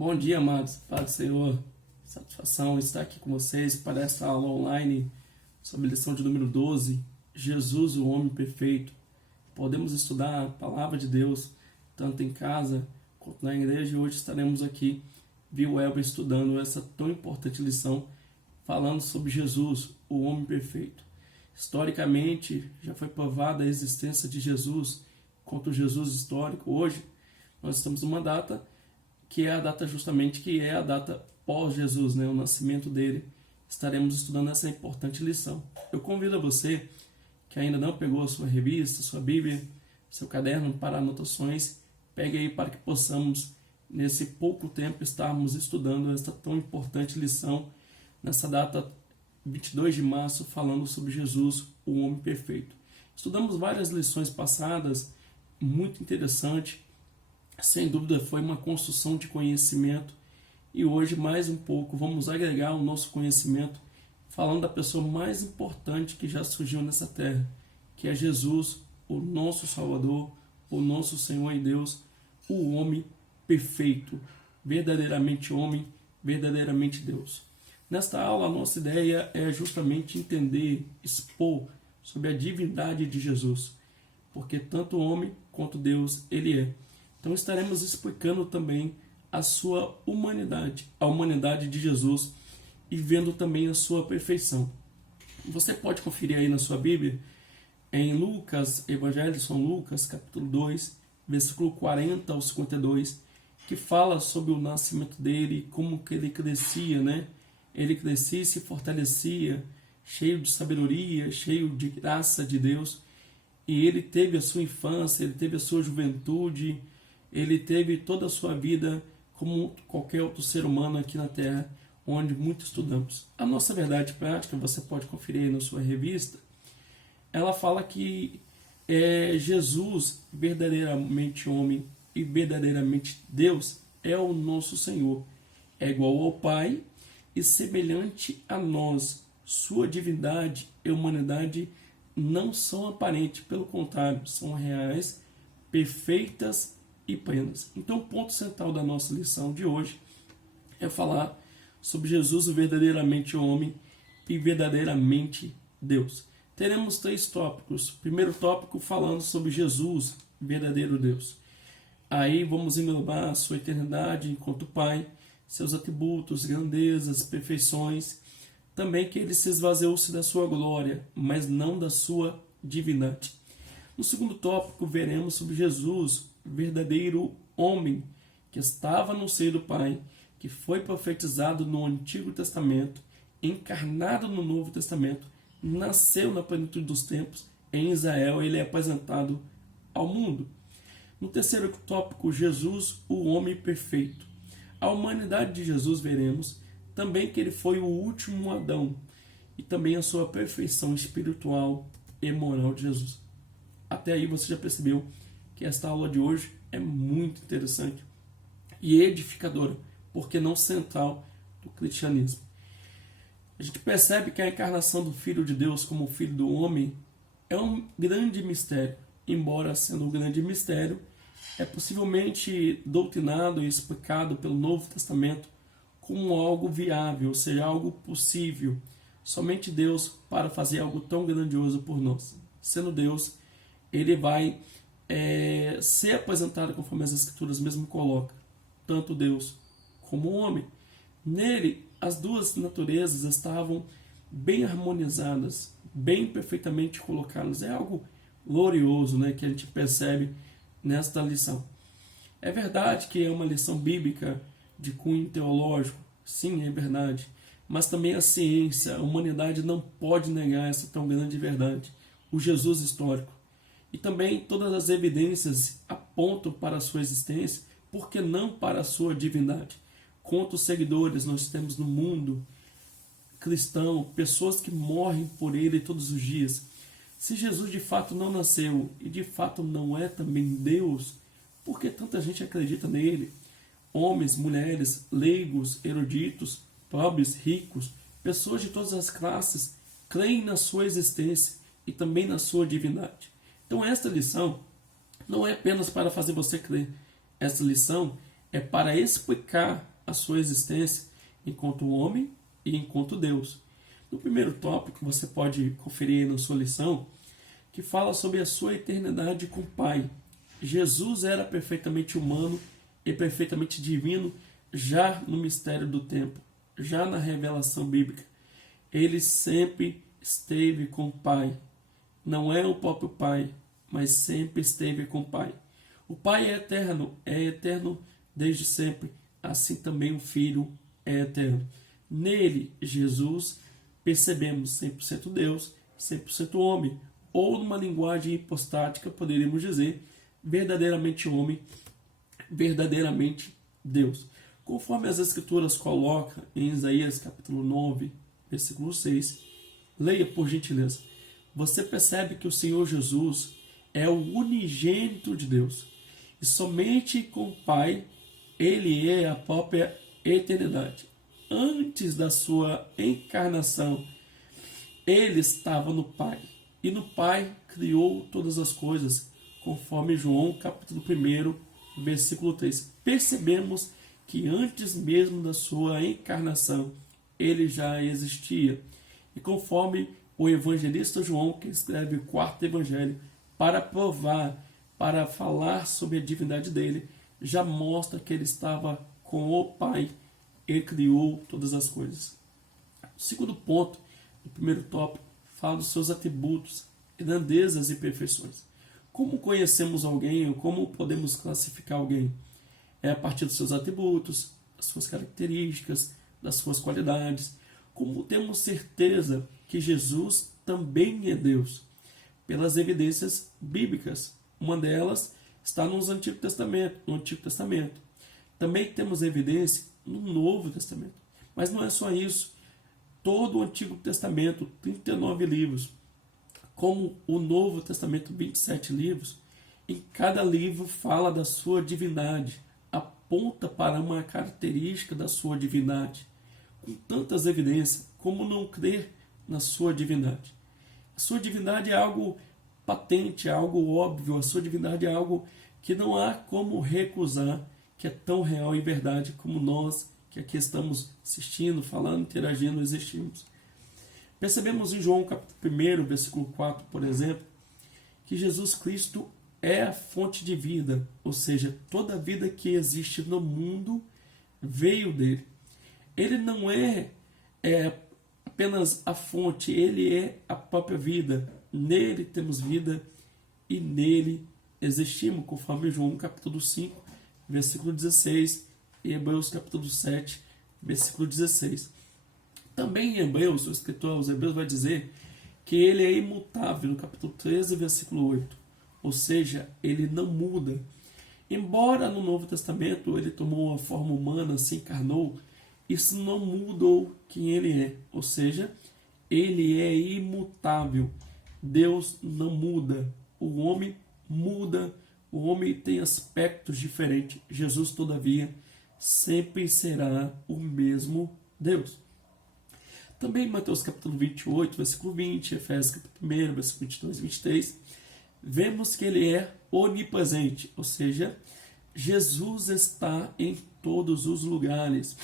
Bom dia, amados. Paz do Senhor. Satisfação estar aqui com vocês para esta aula online sobre a lição de número 12, Jesus, o homem perfeito. Podemos estudar a palavra de Deus tanto em casa quanto na igreja, e hoje estaremos aqui, viu, Elber, estudando essa tão importante lição, falando sobre Jesus, o homem perfeito. Historicamente, já foi provada a existência de Jesus quanto o Jesus histórico. Hoje, nós estamos numa data que é a data justamente que é a data pós-Jesus, né, o nascimento dele. Estaremos estudando essa importante lição. Eu convido a você que ainda não pegou a sua revista, sua Bíblia, seu caderno para anotações, pegue aí para que possamos, nesse pouco tempo, estarmos estudando esta tão importante lição, nessa data 22 de março, falando sobre Jesus, o homem perfeito. Estudamos várias lições passadas, muito interessante. Sem dúvida foi uma construção de conhecimento, e hoje mais um pouco vamos agregar o nosso conhecimento falando da pessoa mais importante que já surgiu nessa terra, que é Jesus, o nosso Salvador, o nosso Senhor e Deus, o homem perfeito, verdadeiramente homem, verdadeiramente Deus. Nesta aula a nossa ideia é justamente entender, expor sobre a divindade de Jesus, porque tanto homem quanto Deus ele é. Então estaremos explicando também a sua humanidade, a humanidade de Jesus, e vendo também a sua perfeição. Você pode conferir aí na sua Bíblia, em Lucas, Evangelho de São Lucas, capítulo 2, versículo 40 ao 52, que fala sobre o nascimento dele, como que ele crescia, né? Ele crescia e se fortalecia, cheio de sabedoria, cheio de graça de Deus, e ele teve a sua infância, ele teve a sua juventude, ele teve toda a sua vida como qualquer outro ser humano aqui na Terra, onde muito estudamos. A nossa verdade prática, você pode conferir aí na sua revista, ela fala que Jesus, verdadeiramente homem e verdadeiramente Deus, é o nosso Senhor. É igual ao Pai e semelhante a nós. Sua divindade e humanidade não são aparentes, pelo contrário, são reais, perfeitas e plenas. Então o ponto central da nossa lição de hoje é falar sobre Jesus, o verdadeiramente homem e verdadeiramente Deus. Teremos 3 tópicos. Primeiro tópico falando sobre Jesus, verdadeiro Deus. Aí vamos englobar a sua eternidade enquanto Pai, seus atributos, grandezas, perfeições. Também que ele se esvaziou-se da sua glória, mas não da sua divindade. No segundo tópico veremos sobre Jesus, verdadeiro homem, que estava no seio do Pai, que foi profetizado no Antigo Testamento, encarnado no Novo Testamento, nasceu na plenitude dos tempos, em Israel ele é apresentado ao mundo. No terceiro tópico, Jesus, o homem perfeito. A humanidade de Jesus veremos também que ele foi o último Adão, e também a sua perfeição espiritual e moral de Jesus. Até aí você já percebeu que esta aula de hoje é muito interessante e edificadora, porque não central do cristianismo. A gente percebe que a encarnação do Filho de Deus como Filho do homem é um grande mistério. Embora sendo um grande mistério, é possivelmente doutrinado e explicado pelo Novo Testamento como algo viável, ou seja, algo possível. Somente Deus para fazer algo tão grandioso por nós. Sendo Deus, ele vai ser apresentado conforme as Escrituras mesmo colocam, tanto Deus como o homem. Nele, as duas naturezas estavam bem harmonizadas, bem perfeitamente colocadas. É algo glorioso, né, que a gente percebe nesta lição. É verdade que é uma lição bíblica de cunho teológico, sim, é verdade, mas também a ciência, a humanidade não pode negar essa tão grande verdade, o Jesus histórico. E também todas as evidências apontam para a sua existência, por que não para a sua divindade? Quantos seguidores nós temos no mundo cristão, pessoas que morrem por ele todos os dias. Se Jesus de fato não nasceu e de fato não é também Deus, por que tanta gente acredita nele? Homens, mulheres, leigos, eruditos, pobres, ricos, pessoas de todas as classes creem na sua existência e também na sua divindade. Então esta lição não é apenas para fazer você crer. Esta lição é para explicar a sua existência enquanto homem e enquanto Deus. No primeiro tópico, você pode conferir aí na sua lição, que fala sobre a sua eternidade com o Pai. Jesus era perfeitamente humano e perfeitamente divino já no mistério do tempo, já na revelação bíblica. Ele sempre esteve com o Pai. Não é o próprio Pai, mas sempre esteve com o Pai. O Pai é eterno desde sempre, assim também o Filho é eterno. Nele, Jesus, percebemos 100% Deus, 100% homem, ou numa linguagem hipostática, poderíamos dizer, verdadeiramente homem, verdadeiramente Deus. Conforme as Escrituras colocam em Isaías capítulo 9, versículo 6, leia por gentileza. Você percebe que o Senhor Jesus é o unigênito de Deus. E somente com o Pai, Ele é a própria eternidade. Antes da sua encarnação, Ele estava no Pai. E no Pai criou todas as coisas, conforme João capítulo 1, versículo 3. Percebemos que antes mesmo da sua encarnação, Ele já existia. E conforme o evangelista João, que escreve o 4º evangelho, para provar, para falar sobre a divindade dele, já mostra que ele estava com o Pai e criou todas as coisas. O segundo ponto, o primeiro tópico, fala dos seus atributos, grandezas e perfeições. Como conhecemos alguém ou como podemos classificar alguém? É a partir dos seus atributos, das suas características, das suas qualidades. Como temos certeza que Jesus também é Deus? Pelas evidências bíblicas. Uma delas está no Antigo Testamento. Também temos evidência no Novo Testamento. Mas não é só isso. Todo o Antigo Testamento, 39 livros, como o Novo Testamento, 27 livros, em cada livro fala da sua divindade, aponta para uma característica da sua divindade. Com tantas evidências, como não crer na sua divindade? A sua divindade é algo patente, é algo óbvio, a sua divindade é algo que não há como recusar, que é tão real e verdade como nós, que aqui estamos assistindo, falando, interagindo, existimos. Percebemos em João capítulo 1, versículo 4, por exemplo, que Jesus Cristo é a fonte de vida, ou seja, toda a vida que existe no mundo veio dele. Ele não é apenas a fonte, ele é a própria vida. Nele temos vida e nele existimos, conforme João capítulo 5, versículo 16, e Hebreus capítulo 7, versículo 16. Também em Hebreus, o escritor aos Hebreus vai dizer que ele é imutável, no capítulo 13, versículo 8. Ou seja, ele não muda. Embora no Novo Testamento ele tomou uma forma humana, se encarnou, isso não mudou quem ele é. Ou seja, ele é imutável. Deus não muda. O homem muda. O homem tem aspectos diferentes. Jesus, todavia, sempre será o mesmo Deus. Também em Mateus capítulo 28, versículo 20, Efésios capítulo 1, versículo 22 e 23, vemos que ele é onipresente, ou seja, Jesus está em todos os lugares.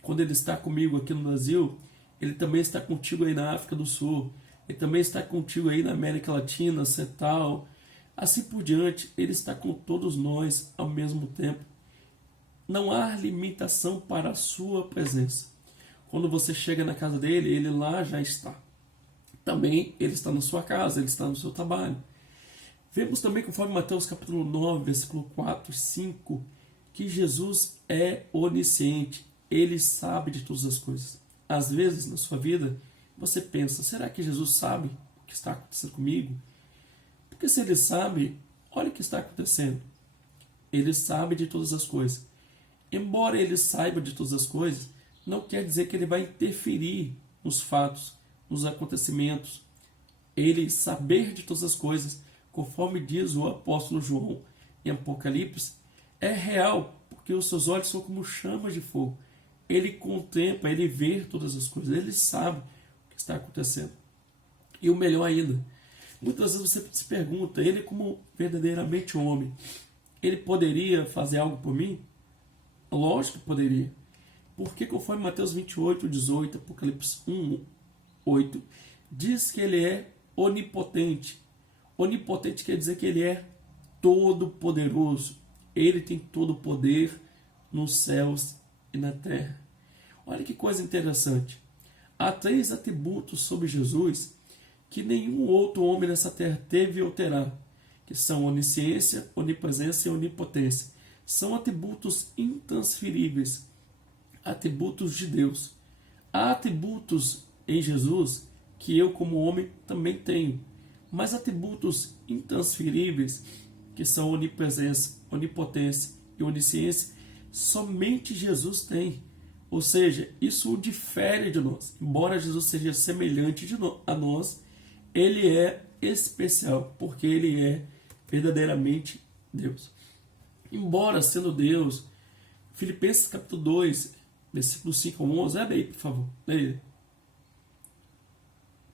Quando ele está comigo aqui no Brasil, ele também está contigo aí na África do Sul, ele também está contigo aí na América Latina, Central, assim por diante, ele está com todos nós ao mesmo tempo. Não há limitação para a sua presença. Quando você chega na casa dele, ele lá já está. Também ele está na sua casa, ele está no seu trabalho. Vemos também, conforme Mateus capítulo 9, versículo 4 e 5, que Jesus é onisciente. Ele sabe de todas as coisas. Às vezes, na sua vida, você pensa, será que Jesus sabe o que está acontecendo comigo? Porque se ele sabe, olha o que está acontecendo. Ele sabe de todas as coisas. Embora ele saiba de todas as coisas, não quer dizer que ele vai interferir nos fatos, nos acontecimentos. Ele saber de todas as coisas, conforme diz o apóstolo João em Apocalipse, é real, porque os seus olhos são como chamas de fogo. Ele contempla, ele vê todas as coisas, ele sabe o que está acontecendo. E o melhor ainda, muitas vezes você se pergunta, ele como verdadeiramente homem, ele poderia fazer algo por mim? Lógico que poderia. Porque conforme Mateus 28, 18, Apocalipse 1, 8, diz que ele é onipotente. Onipotente quer dizer que ele é todo-poderoso. Ele tem todo o poder nos céus e na terra. Olha que coisa interessante. Há 3 atributos sobre Jesus que nenhum outro homem nessa terra teve ou terá, que são onisciência, onipresença e onipotência. São atributos intransferíveis, atributos de Deus. Há atributos em Jesus que eu, como homem, também tenho, mas atributos intransferíveis, que são onipresença, onipotência e onisciência, somente Jesus tem. Ou seja, isso o difere de nós. Embora Jesus seja semelhante a nós, ele é especial, porque ele é verdadeiramente Deus. Embora sendo Deus, Filipenses capítulo 2, versículo 5 a 11, abre aí, por favor. Leia.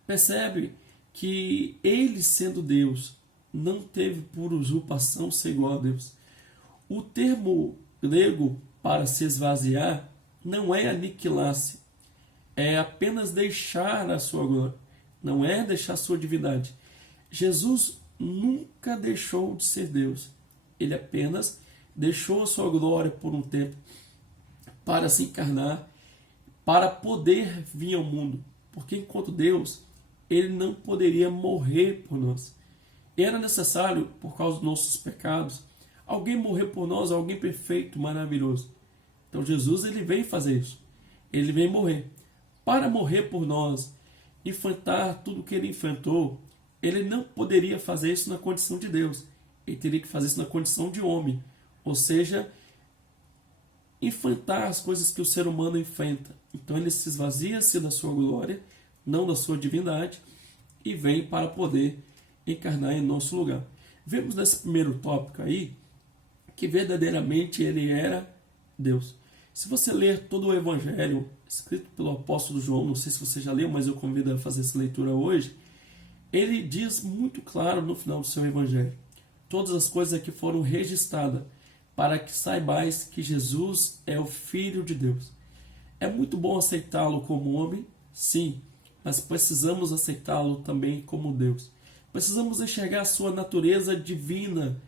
Percebe que ele, sendo Deus, não teve por usurpação ser igual a Deus. O termo grego para se esvaziar não é aniquilar-se, é apenas deixar a sua glória, não é deixar a sua divindade. Jesus nunca deixou de ser Deus, ele apenas deixou a sua glória por um tempo para se encarnar, para poder vir ao mundo, porque enquanto Deus, ele não poderia morrer por nós. Era necessário, por causa dos nossos pecados, alguém morrer por nós, alguém perfeito, maravilhoso. Então Jesus, ele vem fazer isso. Ele vem morrer. Para morrer por nós, enfrentar tudo que ele enfrentou, ele não poderia fazer isso na condição de Deus. Ele teria que fazer isso na condição de homem. Ou seja, enfrentar as coisas que o ser humano enfrenta. Então ele se esvazia-se da sua glória, não da sua divindade, e vem para poder encarnar em nosso lugar. Vemos nesse primeiro tópico aí que verdadeiramente ele era Deus. Se você ler todo o Evangelho escrito pelo apóstolo João, não sei se você já leu, mas eu convido a fazer essa leitura hoje, ele diz muito claro no final do seu Evangelho: todas as coisas aqui foram registradas para que saibais que Jesus é o Filho de Deus. É muito bom aceitá-lo como homem, sim, mas precisamos aceitá-lo também como Deus. Precisamos enxergar a sua natureza divina,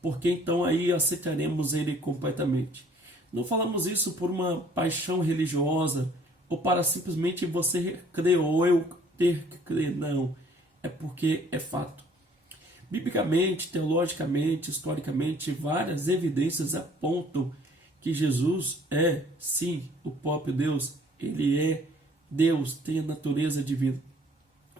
porque então aí aceitaremos ele completamente. Não falamos isso por uma paixão religiosa ou para simplesmente você crer ou eu ter que crer, não. É porque é fato. Biblicamente, teologicamente, historicamente, várias evidências apontam que Jesus é, sim, o próprio Deus. Ele é Deus, tem a natureza divina.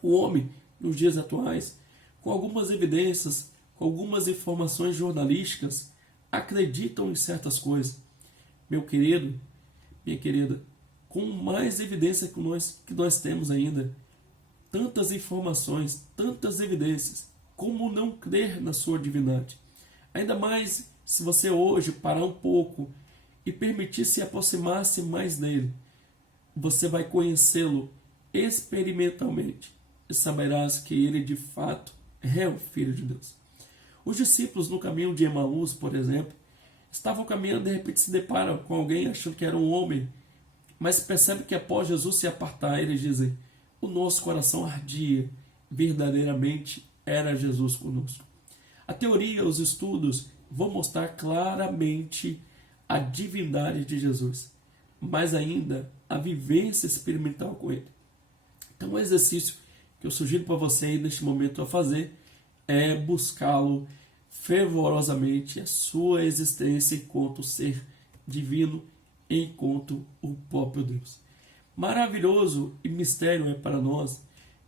O homem, nos dias atuais, com algumas evidências, com algumas informações jornalísticas, acreditam em certas coisas. Meu querido, minha querida, com mais evidência que nós temos ainda, tantas informações, tantas evidências, como não crer na sua divindade? Ainda mais se você hoje parar um pouco e permitir se aproximar-se mais dele, você vai conhecê-lo experimentalmente e saberás que ele de fato é o Filho de Deus. Os discípulos no caminho de Emaús, por exemplo, estavam caminhando e de repente se deparam com alguém achando que era um homem, mas percebe que após Jesus se apartar, eles dizem: o nosso coração ardia, verdadeiramente era Jesus conosco. A teoria, os estudos vão mostrar claramente a divindade de Jesus, mas ainda a vivência experimental com ele. Então o exercício que eu sugiro para você aí neste momento a fazer é buscá-lo fervorosamente, a sua existência enquanto ser divino, enquanto o próprio Deus. Maravilhoso e mistério é para nós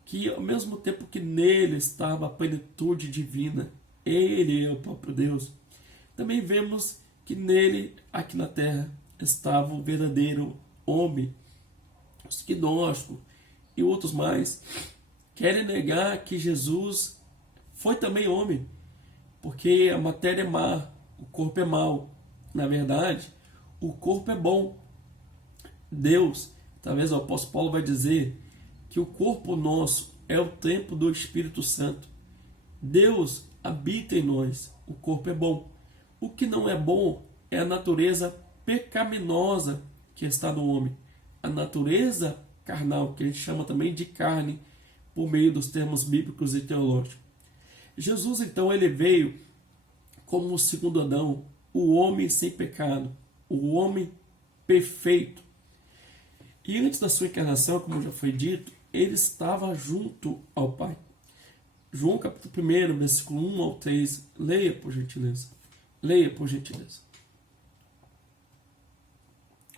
que, ao mesmo tempo que nele estava a plenitude divina, ele é o próprio Deus, também vemos que nele, aqui na terra, estava o verdadeiro homem. Os gnósticos e outros mais querem negar que Jesus foi também homem, porque a matéria é má, o corpo é mau. Na verdade, o corpo é bom. Deus, talvez o apóstolo Paulo vai dizer que o corpo nosso é o templo do Espírito Santo. Deus habita em nós, o corpo é bom. O que não é bom é a natureza pecaminosa que está no homem, a natureza carnal, que a gente chama também de carne, por meio dos termos bíblicos e teológicos. Jesus, então, ele veio como o segundo Adão, o homem sem pecado, o homem perfeito. E antes da sua encarnação, como já foi dito, ele estava junto ao Pai. João capítulo 1, versículo 1 ao 3. Leia, por gentileza. Leia, por gentileza.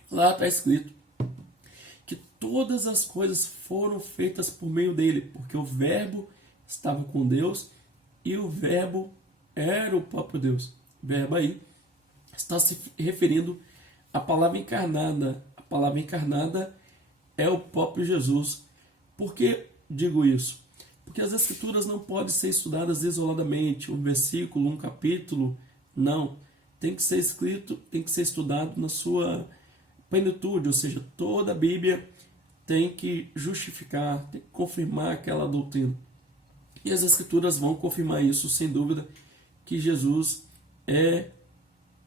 Lá está escrito que todas as coisas foram feitas por meio dele, porque o Verbo estava com Deus e o Verbo era o próprio Deus. O verbo aí está se referindo à palavra encarnada. A palavra encarnada é o próprio Jesus. Por que digo isso? Porque as Escrituras não podem ser estudadas isoladamente, um versículo, um capítulo, não. Tem que ser escrito, tem que ser estudado na sua plenitude, ou seja, toda a Bíblia tem que justificar, tem que confirmar aquela doutrina. E as Escrituras vão confirmar isso, sem dúvida, que Jesus é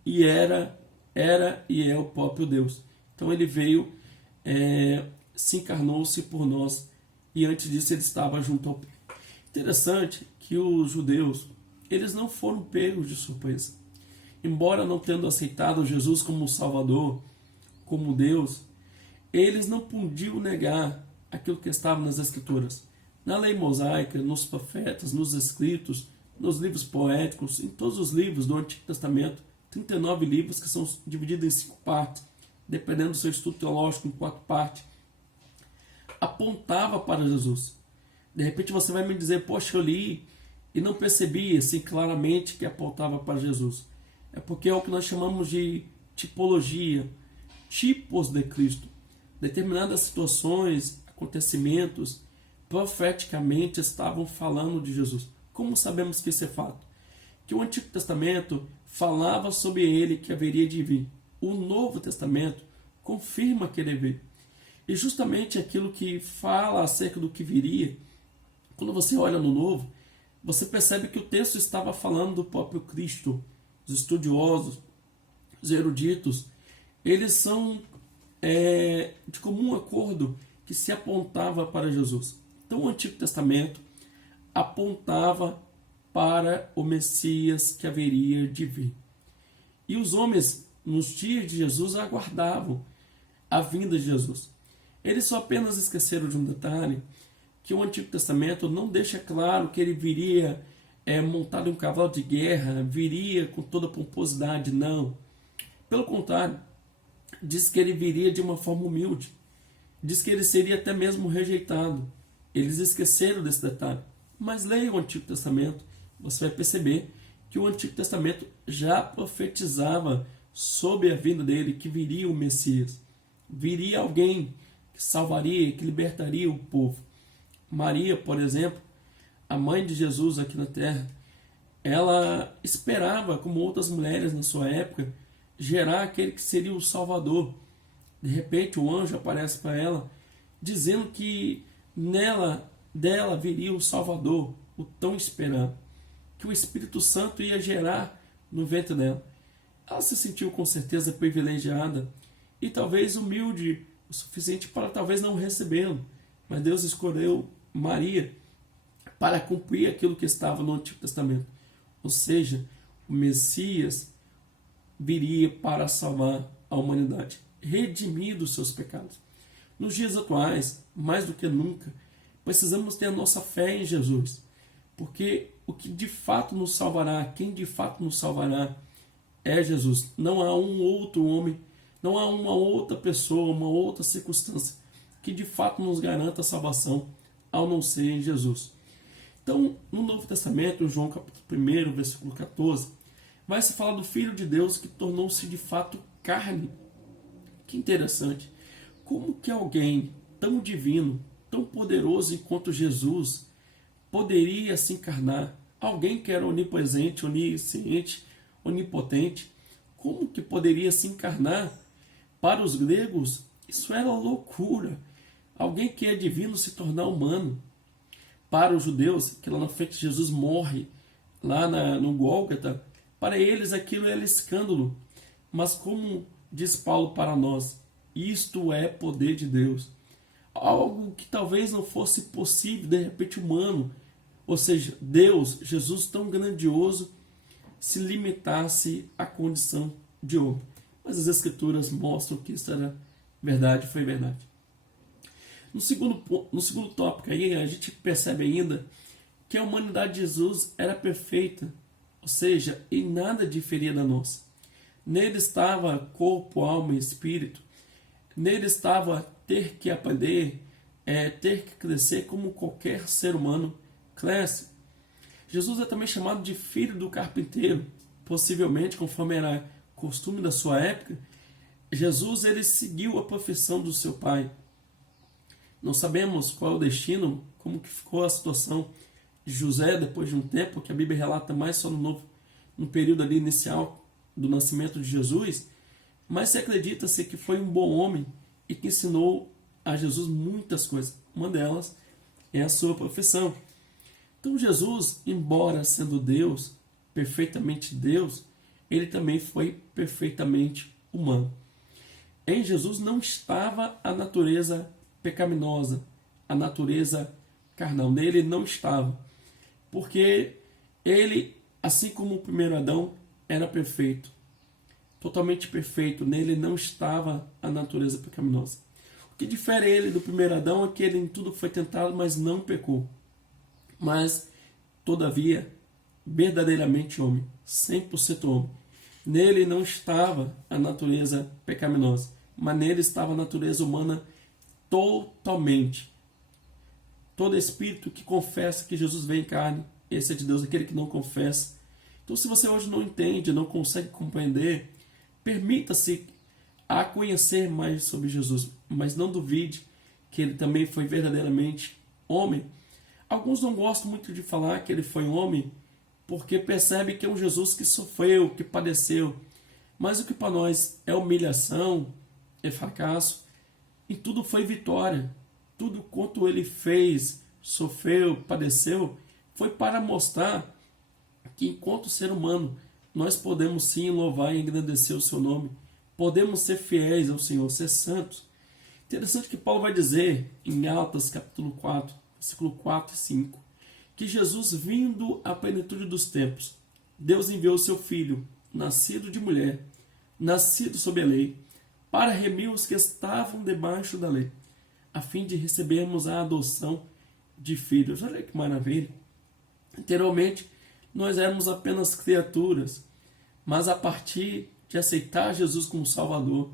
e era e é o próprio Deus. Então ele veio, se encarnou-se por nós, e antes disso ele estava junto ao Pai. Interessante que os judeus, eles não foram pegos de surpresa. Embora não tendo aceitado Jesus como Salvador, como Deus, eles não podiam negar aquilo que estava nas Escrituras. Na lei mosaica, nos profetas, nos escritos, nos livros poéticos, em todos os livros do Antigo Testamento, 39 livros que são divididos em 5 partes, dependendo do seu estudo teológico, em 4 partes, apontava para Jesus. De repente você vai me dizer, poxa, eu li e não percebi assim claramente que apontava para Jesus. É porque é o que nós chamamos de tipologia, tipos de Cristo. Determinadas situações, acontecimentos, profeticamente estavam falando de Jesus. Como sabemos que isso é fato? Que o Antigo Testamento falava sobre ele que haveria de vir. O Novo Testamento confirma que ele veio. E justamente aquilo que fala acerca do que viria, quando você olha no Novo, você percebe que o texto estava falando do próprio Cristo. Os estudiosos, os eruditos, eles são de comum acordo que se apontava para Jesus. Então o Antigo Testamento apontava para o Messias que haveria de vir. E os homens, nos dias de Jesus, aguardavam a vinda de Jesus. Eles só apenas esqueceram de um detalhe, que o Antigo Testamento não deixa claro que ele viria montado em um cavalo de guerra, viria com toda a pomposidade, não. Pelo contrário, diz que ele viria de uma forma humilde, diz que ele seria até mesmo rejeitado. Eles esqueceram desse detalhe. Mas leia o Antigo Testamento, você vai perceber que o Antigo Testamento já profetizava sobre a vinda dele, que viria o Messias. Viria alguém que salvaria, que libertaria o povo. Maria, por exemplo, a mãe de Jesus aqui na terra, ela esperava, como outras mulheres na sua época, gerar aquele que seria o Salvador. De repente, o anjo aparece para ela, dizendo que dela viria o Salvador, o tão esperado, que o Espírito Santo ia gerar no ventre dela. Ela se sentiu com certeza privilegiada e talvez humilde o suficiente para talvez não recebê-lo, mas Deus escolheu Maria para cumprir aquilo que estava no Antigo Testamento. Ou seja, o Messias viria para salvar a humanidade, redimir dos seus pecados. Nos dias atuais, mais do que nunca, precisamos ter a nossa fé em Jesus, porque o que de fato nos salvará, quem de fato nos salvará é Jesus. Não há um outro homem, não há uma outra pessoa, uma outra circunstância que de fato nos garanta a salvação, ao não ser em Jesus. Então, no Novo Testamento, em João capítulo 1, versículo 14, vai se falar do Filho de Deus que tornou-se de fato carne. Que interessante. Como que alguém tão divino, tão poderoso enquanto Jesus, poderia se encarnar? Alguém que era onipresente, onisciente, onipotente, como que poderia se encarnar? Para os gregos, isso era loucura. Alguém que é divino se tornar humano. Para os judeus, que lá na frente Jesus morre, lá no Gólgota, para eles aquilo era escândalo. Mas como diz Paulo para nós, isto é poder de Deus. Algo que talvez não fosse possível, de repente humano. Ou seja, Deus, Jesus tão grandioso, se limitasse à condição de homem. Mas as Escrituras mostram que isso era verdade, foi verdade. No segundo tópico aí, a gente percebe ainda que a humanidade de Jesus era perfeita, ou seja, em nada diferia da nossa. Nele estava corpo, alma e espírito. Nele estava ter que aprender, ter que crescer como qualquer ser humano cresce. Jesus é também chamado de filho do carpinteiro. Possivelmente, conforme era costume da sua época, Jesus ele seguiu a profissão do seu pai. Não sabemos qual é o destino, como que ficou a situação de José depois de um tempo, que a Bíblia relata mais só no período ali inicial do nascimento de Jesus, mas se acredita-se que foi um bom homem e que ensinou a Jesus muitas coisas. Uma delas é a sua profissão. Então Jesus, embora sendo Deus, perfeitamente Deus, ele também foi perfeitamente humano. Em Jesus não estava a natureza pecaminosa, a natureza carnal. Nele não estava. Porque ele, assim como o primeiro Adão, era perfeito. Totalmente perfeito. Nele não estava a natureza pecaminosa. O que difere ele do primeiro Adão é que ele em tudo foi tentado, mas não pecou. Mas, todavia, verdadeiramente homem, 100% homem. Nele não estava a natureza pecaminosa, mas nele estava a natureza humana totalmente. Todo espírito que confessa que Jesus veio em carne, esse é de Deus. Aquele que não confessa. Então, se você hoje não entende, não consegue compreender, permita-se a conhecer mais sobre Jesus, mas não duvide que ele também foi verdadeiramente homem. Alguns não gostam muito de falar que ele foi homem, porque percebe que é um Jesus que sofreu, que padeceu. Mas o que para nós é humilhação, é fracasso, e tudo foi vitória. Tudo quanto ele fez, sofreu, padeceu, foi para mostrar que enquanto ser humano, nós podemos sim louvar e engrandecer o seu nome. Podemos ser fiéis ao Senhor, ser santos. Interessante que Paulo vai dizer em Gálatas capítulo 4, versículo 4 e 5, que Jesus, vindo à plenitude dos tempos, Deus enviou o seu Filho, nascido de mulher, nascido sob a lei, para remir os que estavam debaixo da lei, a fim de recebermos a adoção de filhos. Olha que maravilha! Anteriormente, nós éramos apenas criaturas, mas a partir de aceitar Jesus como Salvador,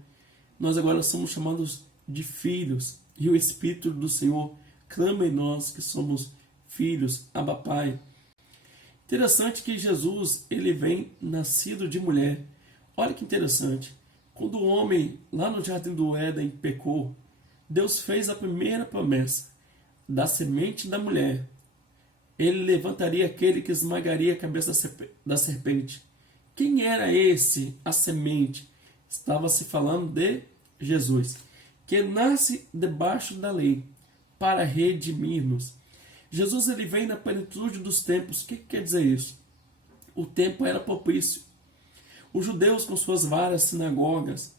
nós agora somos chamados de filhos, e o Espírito do Senhor clama em nós que somos filhos, Abba Pai. Interessante que Jesus, ele vem nascido de mulher. Olha que interessante. Quando o homem, lá no Jardim do Éden, pecou, Deus fez a primeira promessa da semente da mulher. Ele levantaria aquele que esmagaria a cabeça da serpente. Quem era esse, a semente? Estava se falando de Jesus, que nasce debaixo da lei, para redimir-nos. Jesus ele vem na plenitude dos tempos. O que quer dizer isso? O tempo era propício. Os judeus, com suas várias sinagogas,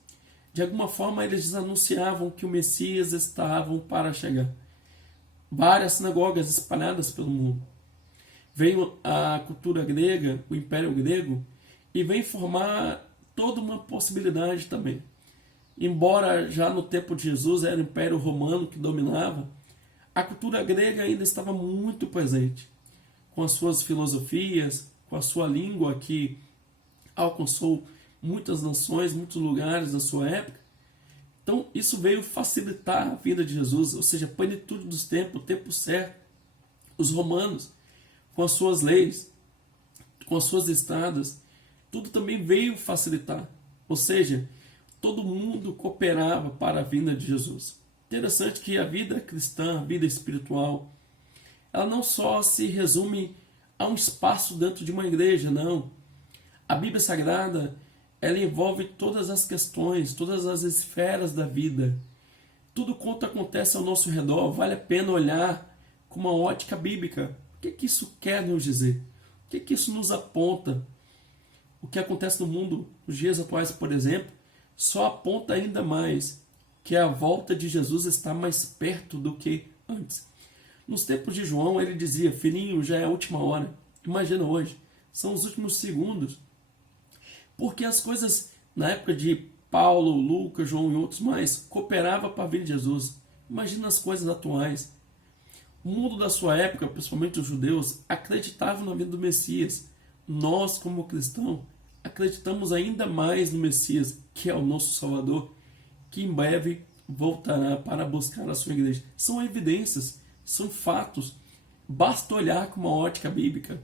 de alguma forma eles anunciavam que o Messias estava para chegar. Várias sinagogas espalhadas pelo mundo. Veio a cultura grega, o Império Grego, e vem formar toda uma possibilidade também. Embora já no tempo de Jesus era o Império Romano que dominava, a cultura grega ainda estava muito presente, com as suas filosofias, com a sua língua que alcançou muitas nações, muitos lugares da sua época. Então isso veio facilitar a vida de Jesus, ou seja, a plenitude dos tempos, o tempo certo. Os romanos, com as suas leis, com as suas estradas, tudo também veio facilitar. Ou seja, todo mundo cooperava para a vinda de Jesus. Interessante que a vida cristã, a vida espiritual, ela não só se resume a um espaço dentro de uma igreja, não. A Bíblia Sagrada, ela envolve todas as questões, todas as esferas da vida. Tudo quanto acontece ao nosso redor, vale a pena olhar com uma ótica bíblica. O que isso quer nos dizer? O que isso nos aponta? O que acontece no mundo, nos dias atuais, por exemplo, só aponta ainda mais que a volta de Jesus está mais perto do que antes. Nos tempos de João, ele dizia: filhinho, já é a última hora. Imagina hoje, são os últimos segundos. Porque as coisas, na época de Paulo, Lucas, João e outros mais, cooperavam para a vinda de Jesus. Imagina as coisas atuais. O mundo da sua época, principalmente os judeus, acreditavam na vinda do Messias. Nós, como cristãos, acreditamos ainda mais no Messias, que é o nosso Salvador, que em breve voltará para buscar a sua igreja. São evidências, são fatos. Basta olhar com uma ótica bíblica.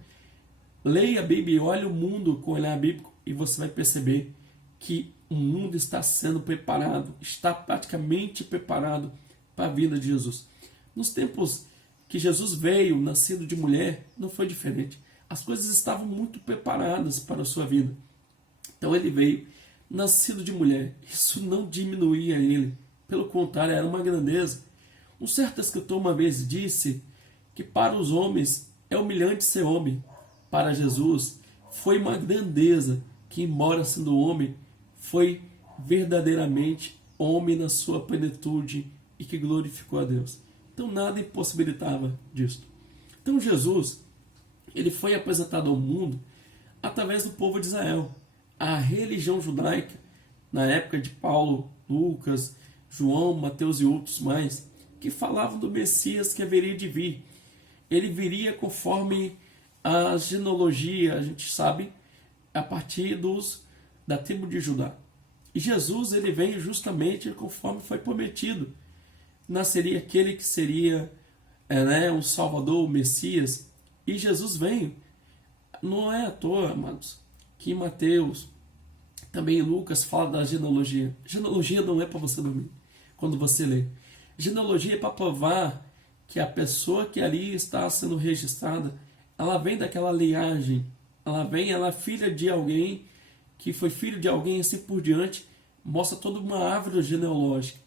Leia a Bíblia e olhe o mundo com olhar bíblico e você vai perceber que o mundo está sendo preparado, está praticamente preparado para a vinda de Jesus. Nos tempos que Jesus veio, nascido de mulher, não foi diferente. As coisas estavam muito preparadas para a sua vida. Então ele veio, nascido de mulher. Isso não diminuía ele. Pelo contrário, era uma grandeza. Um certo escritor uma vez disse que para os homens é humilhante ser homem. Para Jesus foi uma grandeza que, embora sendo homem, foi verdadeiramente homem na sua plenitude e que glorificou a Deus. Então nada impossibilitava disto. Então Jesus, ele foi apresentado ao mundo através do povo de Israel. A religião judaica, na época de Paulo, Lucas, João, Mateus e outros mais, que falavam do Messias que haveria de vir. Ele viria conforme a genealogia, a gente sabe, a partir da tribo de Judá. E Jesus, ele vem justamente conforme foi prometido. Nasceria aquele que seria o Salvador, o Messias. E Jesus veio. Não é à toa, amados, que em Mateus, também em Lucas, fala da genealogia. Genealogia não é para você dormir quando você lê. Genealogia é para provar que a pessoa que ali está sendo registrada, ela vem daquela linhagem, ela é filha de alguém, que foi filho de alguém, assim por diante, mostra toda uma árvore genealógica.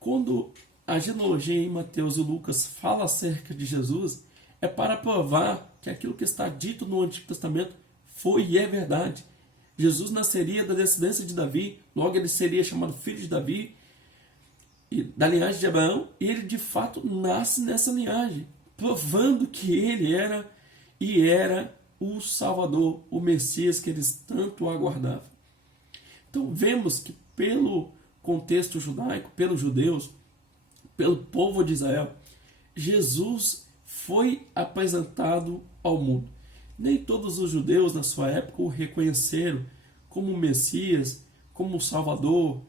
Quando a genealogia em Mateus e Lucas fala acerca de Jesus, é para provar que aquilo que está dito no Antigo Testamento foi e é verdade. Jesus nasceria da descendência de Davi, logo ele seria chamado filho de Davi, e da linhagem de Abraão, e ele de fato nasce nessa linhagem, provando que ele era o Salvador, o Messias que eles tanto aguardavam. Então vemos que pelo contexto judaico, pelos judeus, pelo povo de Israel, Jesus foi apresentado ao mundo. Nem todos os judeus na sua época o reconheceram como Messias, como Salvador,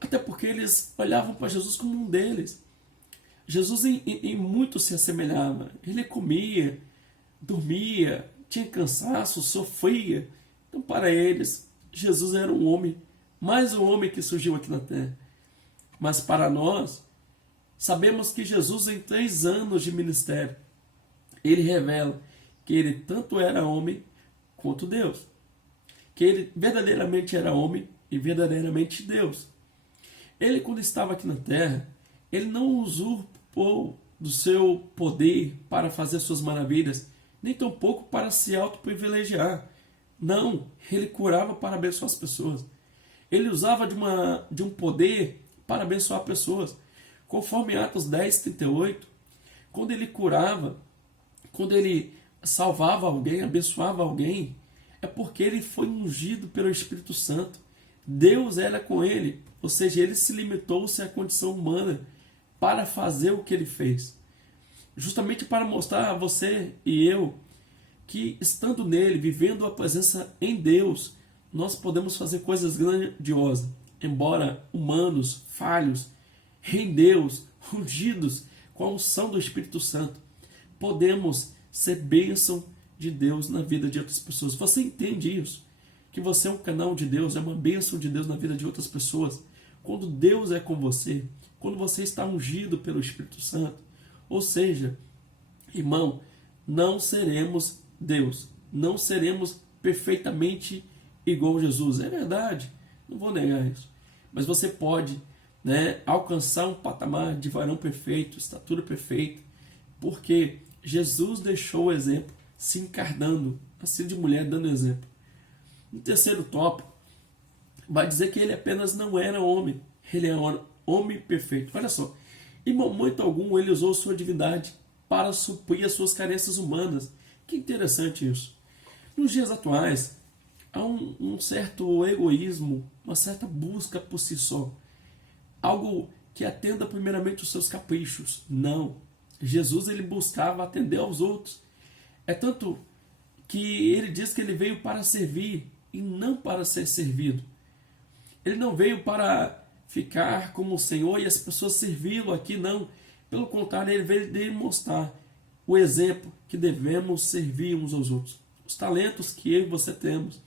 até porque eles olhavam para Jesus como um deles. Jesus em muito se assemelhava. Ele comia, dormia, tinha cansaço, sofria. Então para eles, Jesus era um homem, mais um homem que surgiu aqui na terra. Mas para nós, sabemos que Jesus, em 3 anos de ministério, ele revela que ele tanto era homem quanto Deus. Que ele verdadeiramente era homem e verdadeiramente Deus. Ele, quando estava aqui na terra, ele não usurpou do seu poder para fazer suas maravilhas, nem tampouco para se autoprivilegiar. Não, ele curava para abençoar as pessoas. Ele usava de um poder para abençoar pessoas. Conforme Atos 10, 38, quando ele curava, quando ele salvava alguém, abençoava alguém, é porque ele foi ungido pelo Espírito Santo. Deus era com ele, ou seja, ele se limitou-se à condição humana para fazer o que ele fez. Justamente para mostrar a você e eu que, estando nele, vivendo a presença em Deus, nós podemos fazer coisas grandiosas, embora humanos, falhos, em Deus, ungidos com a unção do Espírito Santo, podemos ser bênção de Deus na vida de outras pessoas. Você entende isso? Que você é um canal de Deus, é uma bênção de Deus na vida de outras pessoas. Quando Deus é com você, quando você está ungido pelo Espírito Santo. Ou seja, irmão, não seremos Deus, não seremos perfeitamente igual a Jesus. É verdade, não vou negar isso. Mas você pode alcançar um patamar de varão perfeito, estatura perfeita, porque Jesus deixou o exemplo, se encarnando, nascido de mulher, dando exemplo. No terceiro tópico, vai dizer que ele apenas não era homem, ele era um homem perfeito. Olha só, em momento algum ele usou sua divindade para suprir as suas carências humanas. Que interessante isso. Nos dias atuais, há um certo egoísmo, uma certa busca por si só. Algo que atenda primeiramente os seus caprichos. Não. Jesus ele buscava atender aos outros. É tanto que ele diz que ele veio para servir e não para ser servido. Ele não veio para ficar como o Senhor e as pessoas servi-lo aqui, não. Pelo contrário, ele veio demonstrar o exemplo que devemos servir uns aos outros. Os talentos que eu e você temos,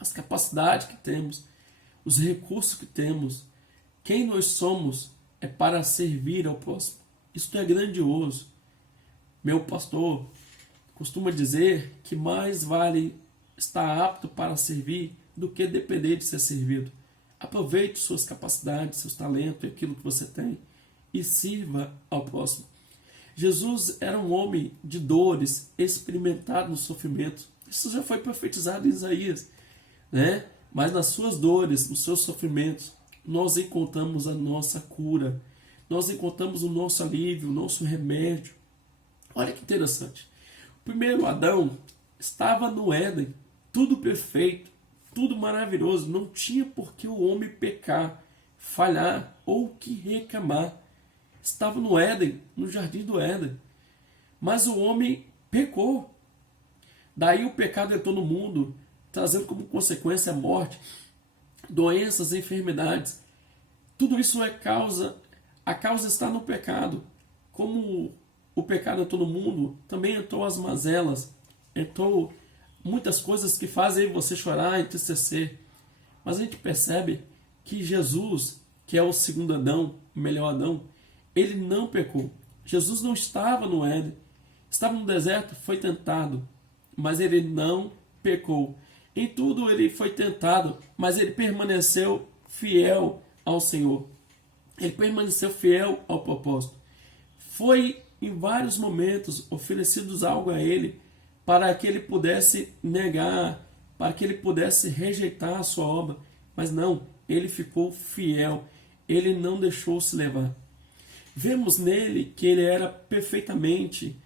as capacidades que temos, os recursos que temos, quem nós somos é para servir ao próximo. Isso é grandioso. Meu pastor costuma dizer que mais vale estar apto para servir do que depender de ser servido. Aproveite suas capacidades, seus talentos e aquilo que você tem e sirva ao próximo. Jesus era um homem de dores, experimentado no sofrimento. Isso já foi profetizado em Isaías, né? Mas nas suas dores, nos seus sofrimentos, nós encontramos a nossa cura. Nós encontramos o nosso alívio, o nosso remédio. Olha que interessante. O primeiro Adão estava no Éden, tudo perfeito, tudo maravilhoso. Não tinha por que o homem pecar, falhar ou que reclamar. Estava no Éden, no jardim do Éden. Mas o homem pecou. Daí o pecado entrou no mundo, trazendo como consequência a morte, doenças, enfermidades. Tudo isso é causa. A causa está no pecado. Como o pecado entrou no mundo, também entrou as mazelas, entrou muitas coisas que fazem você chorar e entristecer. Mas a gente percebe que Jesus, que é o segundo Adão, o melhor Adão, ele não pecou. Jesus não estava no Éden, estava no deserto, foi tentado, mas ele não pecou. Em tudo ele foi tentado, mas ele permaneceu fiel ao Senhor. Ele permaneceu fiel ao propósito. Foi em vários momentos oferecidos algo a ele para que ele pudesse negar, para que ele pudesse rejeitar a sua obra. Mas não, ele ficou fiel. Ele não deixou se levar. Vemos nele que ele era perfeitamente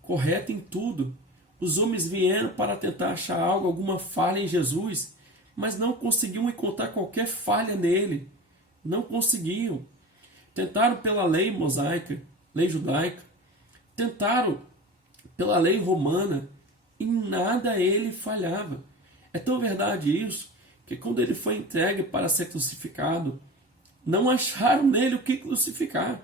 correto em tudo. Os homens vieram para tentar achar algo, alguma falha em Jesus, mas não conseguiam encontrar qualquer falha nele. Não conseguiam. Tentaram pela lei mosaica, lei judaica, tentaram pela lei romana, e nada ele falhava. É tão verdade isso, que quando ele foi entregue para ser crucificado, não acharam nele o que crucificar.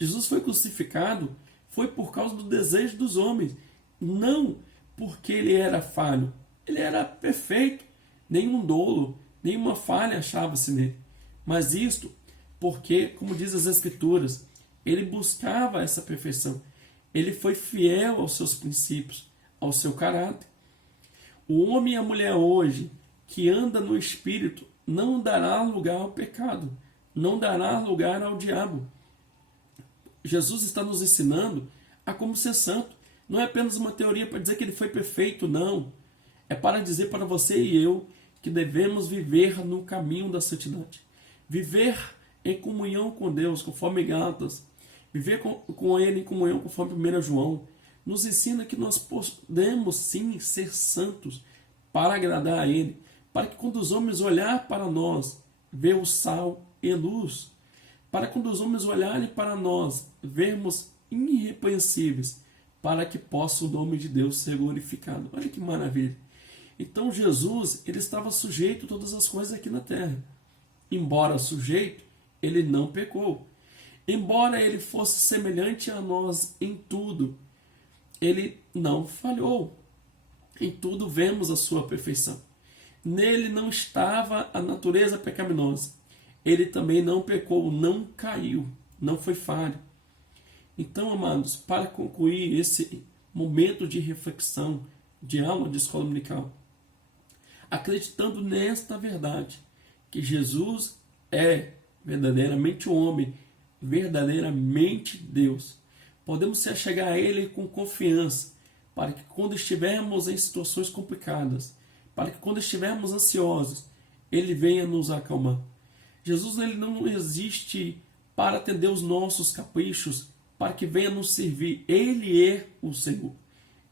Jesus foi crucificado, foi por causa do desejo dos homens, não porque ele era falho. Ele era perfeito, nenhum dolo, nenhuma falha achava-se nele. Mas isto porque, como diz as Escrituras, ele buscava essa perfeição. Ele foi fiel aos seus princípios, ao seu caráter. O homem e a mulher hoje, que anda no Espírito, não dará lugar ao pecado, não dará lugar ao diabo. Jesus está nos ensinando a como ser santo. Não é apenas uma teoria para dizer que ele foi perfeito, não. É para dizer para você e eu que devemos viver no caminho da santidade. Viver em comunhão com Deus, conforme Gálatas. Viver com Ele em comunhão, conforme 1 João. Nos ensina que nós podemos sim ser santos para agradar a Ele. Para que quando os homens olharem para nós, vejam o sal e luz. Para quando os homens olharem para nós, vermos irrepreensíveis, para que possa o nome de Deus ser glorificado. Olha que maravilha. Então Jesus, ele estava sujeito a todas as coisas aqui na terra. Embora sujeito, ele não pecou. Embora ele fosse semelhante a nós em tudo, ele não falhou. Em tudo vemos a sua perfeição. Nele não estava a natureza pecaminosa. Ele também não pecou, não caiu, não foi falho. Então, amados, para concluir esse momento de reflexão, de aula de escola dominical, acreditando nesta verdade, que Jesus é verdadeiramente homem, verdadeiramente Deus, podemos se achegar a Ele com confiança, para que quando estivermos em situações complicadas, para que quando estivermos ansiosos, ele venha nos acalmar. Jesus ele não existe para atender os nossos caprichos, para que venha nos servir. Ele é o Senhor.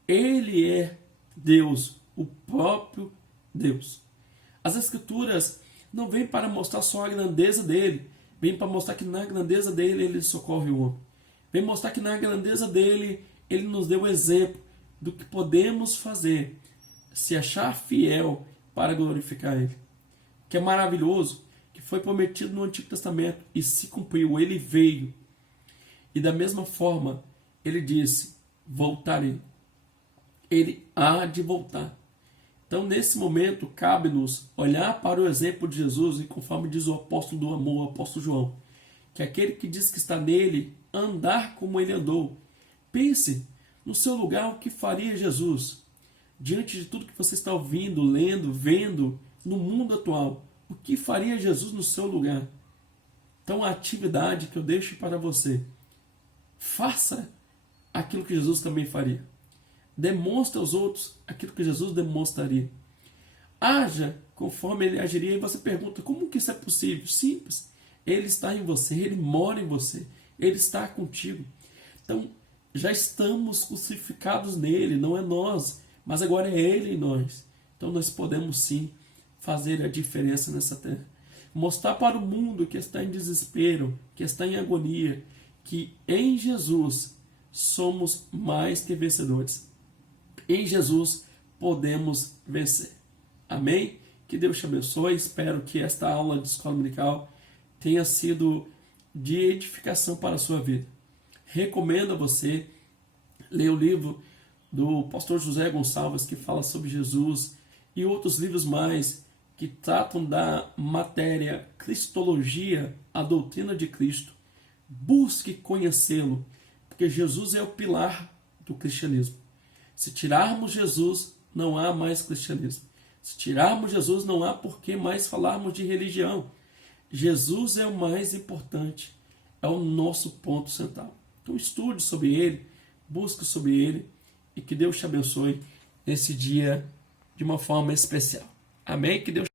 Ele é Deus, o próprio Deus. As Escrituras não vêm para mostrar só a grandeza dele, vêm para mostrar que na grandeza dele ele socorre o homem. Vem mostrar que na grandeza dele ele nos deu o exemplo do que podemos fazer, se achar fiel para glorificar ele. Que é maravilhoso, que foi prometido no Antigo Testamento e se cumpriu, ele veio. E da mesma forma, ele disse, voltarei. Ele há de voltar. Então, nesse momento, cabe-nos olhar para o exemplo de Jesus e conforme diz o apóstolo do amor, o apóstolo João, que aquele que diz que está nele, andar como ele andou. Pense no seu lugar o que faria Jesus. Diante de tudo que você está ouvindo, lendo, vendo no mundo atual, o que faria Jesus no seu lugar? Então, a atividade que eu deixo para você, faça aquilo que Jesus também faria. Demonstre aos outros aquilo que Jesus demonstraria. Haja conforme ele agiria. E você pergunta, como que isso é possível? Simples. Ele está em você, ele mora em você, ele está contigo. Então, já estamos crucificados nele, não é nós, mas agora é ele em nós. Então, nós podemos sim fazer a diferença nessa terra. Mostrar para o mundo que está em desespero, que está em agonia, que em Jesus somos mais que vencedores. Em Jesus podemos vencer. Amém? Que Deus te abençoe. Espero que esta aula de escola dominical tenha sido de edificação para a sua vida. Recomendo a você ler o livro do pastor José Gonçalves, que fala sobre Jesus, e outros livros mais que tratam da matéria Cristologia, a doutrina de Cristo. Busque conhecê-lo, porque Jesus é o pilar do cristianismo. Se tirarmos Jesus, não há mais cristianismo. Se tirarmos Jesus, não há por que mais falarmos de religião. Jesus é o mais importante, é o nosso ponto central. Então estude sobre ele, busque sobre ele e que Deus te abençoe nesse dia de uma forma especial. Amém? Que Deus